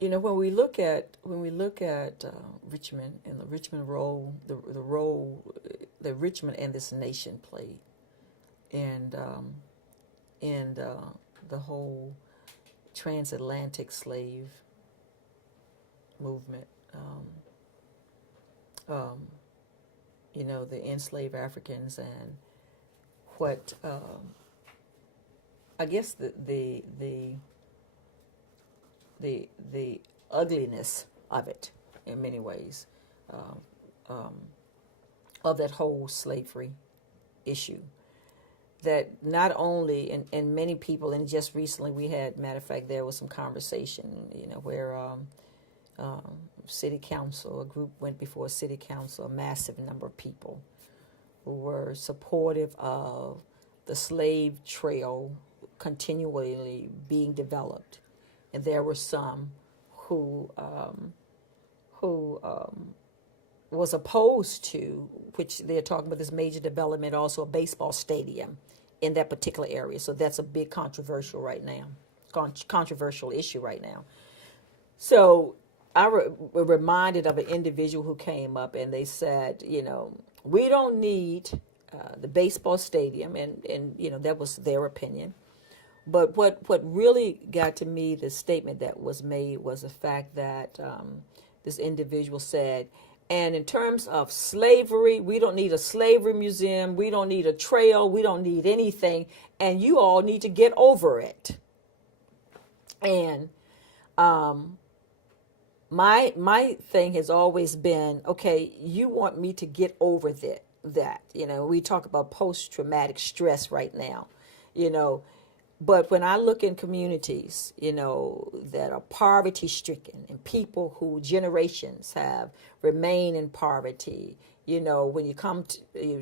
when we look at Richmond and the Richmond role, the role that Richmond and this nation played, and the whole transatlantic slave movement, um, the enslaved Africans, and what I guess the ugliness of it in many ways, um, um, of that whole slavery issue. That not only, and many people, and just recently we had, matter of fact, there was some conversation, where city council, a group went before city council, a massive number of people who were supportive of the slave trail continually being developed, and there were some who was opposed to, which they're talking about this major development, also a baseball stadium in that particular area. So that's a big controversial right now, controversial issue right now. So I were reminded of an individual who came up and they said, we don't need the baseball stadium, and that was their opinion. But what really got to me, the statement that was made, was the fact that this individual said, and in terms of slavery, we don't need a slavery museum, we don't need a trail, we don't need anything, and you all need to get over it. And my thing has always been, okay, you want me to get over that. We talk about post-traumatic stress right now, but when I look in communities, that are poverty stricken, and people who generations have remained in poverty, when you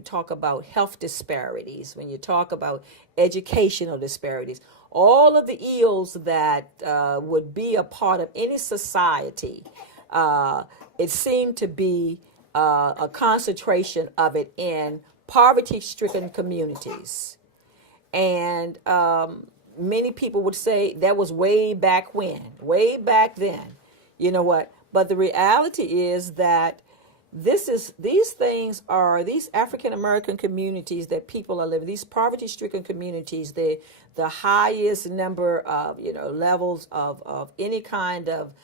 talk about health disparities, when you talk about educational disparities, all of the ills that would be a part of any society, it seemed to be a concentration of it in poverty stricken communities. And many people would say that was way back way back then. You know what? But the reality is that these African American communities that people are living, these poverty stricken communities, the highest number of levels of any kind of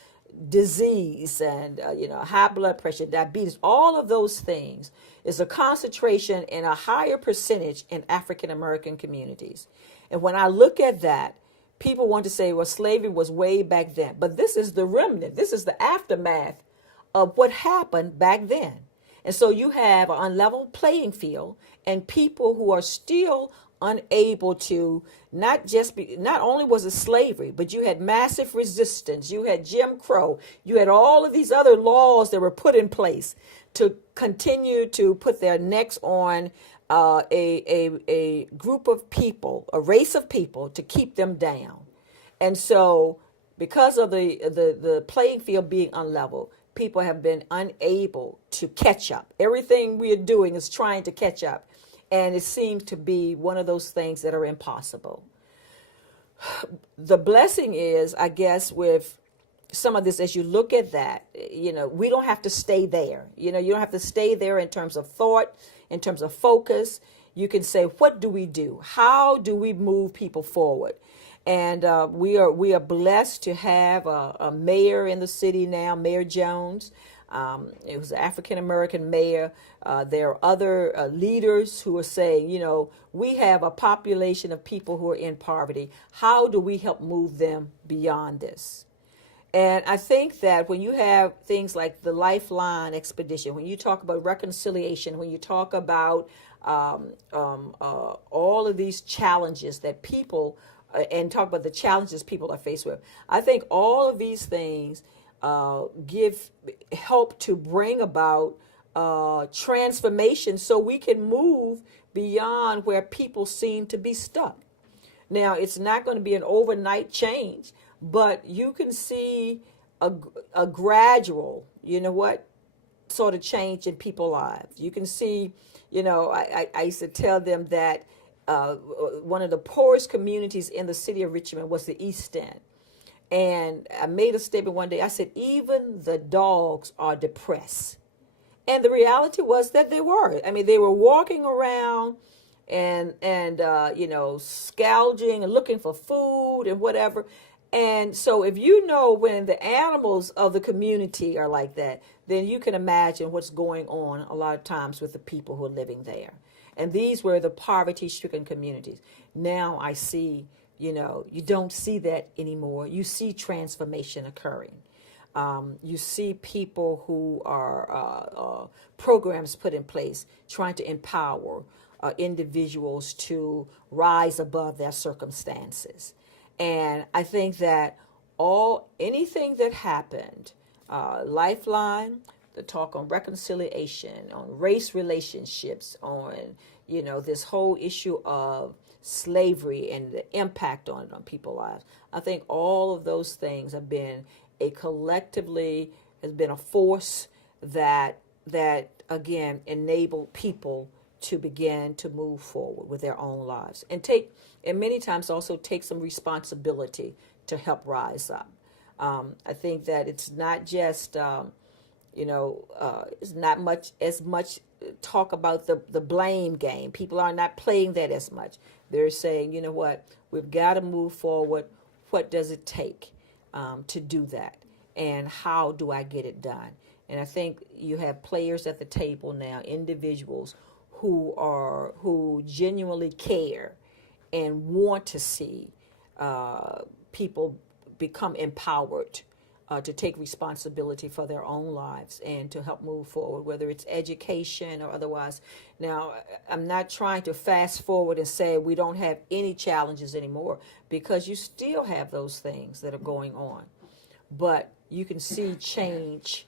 disease, and high blood pressure, diabetes, all of those things is a concentration in a higher percentage in African American communities. And when I look at that, people want to say, well, slavery was way back then. But this is the remnant. This is the aftermath of what happened back then. And so you have an unlevel playing field, and people who are still unable to not only was it slavery, but you had massive resistance, you had Jim Crow, you had all of these other laws that were put in place to continue to put their necks on a group of people, a race of people, to keep them down. And so because of the playing field being unlevel, people have been unable to catch up. Everything we are doing is trying to catch up. And it seems to be one of those things that are impossible. The blessing is, I guess, with some of this, as you look at that, we don't have to stay there. You don't have to stay there in terms of thought, in terms of focus. You can say, what do we do? How do we move people forward? And we are blessed to have a mayor in the city now, Mayor Jones. It was an African-American mayor. There are other leaders who are saying, we have a population of people who are in poverty. How do we help move them beyond this? And I think that when you have things like the Lifeline expedition, when you talk about reconciliation, when you talk about all of these challenges that people, and talk about the challenges people are faced with, I think all of these things help to bring about transformation, so we can move beyond where people seem to be stuck. Now, it's not going to be an overnight change, but you can see a gradual, sort of change in people's lives. You can see, I used to tell them that one of the poorest communities in the city of Richmond was the East End. And I made a statement one day. I said, even the dogs are depressed. And the reality was that they were. I mean, they were walking around and scourging and looking for food and whatever. And so if you know when the animals of the community are like that, then you can imagine what's going on a lot of times with the people who are living there. And these were the poverty-stricken communities. Now I see, you don't see that anymore. You see transformation occurring. You see people who are programs put in place trying to empower individuals to rise above their circumstances. And I think that anything that happened, Lifeline, the talk on reconciliation, on race relationships, on this whole issue of slavery and the impact on people's lives. I think all of those things have been has been a force that again enabled people to begin to move forward with their own lives and many times also take some responsibility to help rise up. I think that it's not just it's not as much talk about the blame game. People are not playing that as much. They're saying, you know what, we've got to move forward. What does it take to do that? And how do I get it done? And I think you have players at the table now, individuals who genuinely care and want to see people become empowered to take responsibility for their own lives and to help move forward, whether it's education or otherwise. Now, I'm not trying to fast forward and say we don't have any challenges anymore, because you still have those things that are going on. But you can see change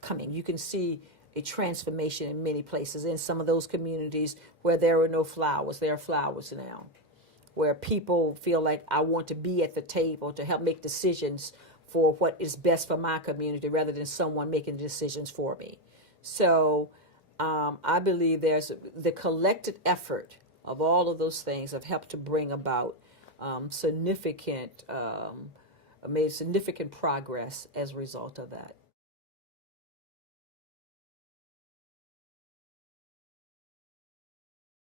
coming. You can see a transformation in many places. In some of those communities where there were no flowers, there are flowers now. Where people feel like, I want to be at the table to help make decisions for what is best for my community rather than someone making decisions for me. So I believe there's the collective effort of all of those things have helped to bring about made significant progress as a result of that.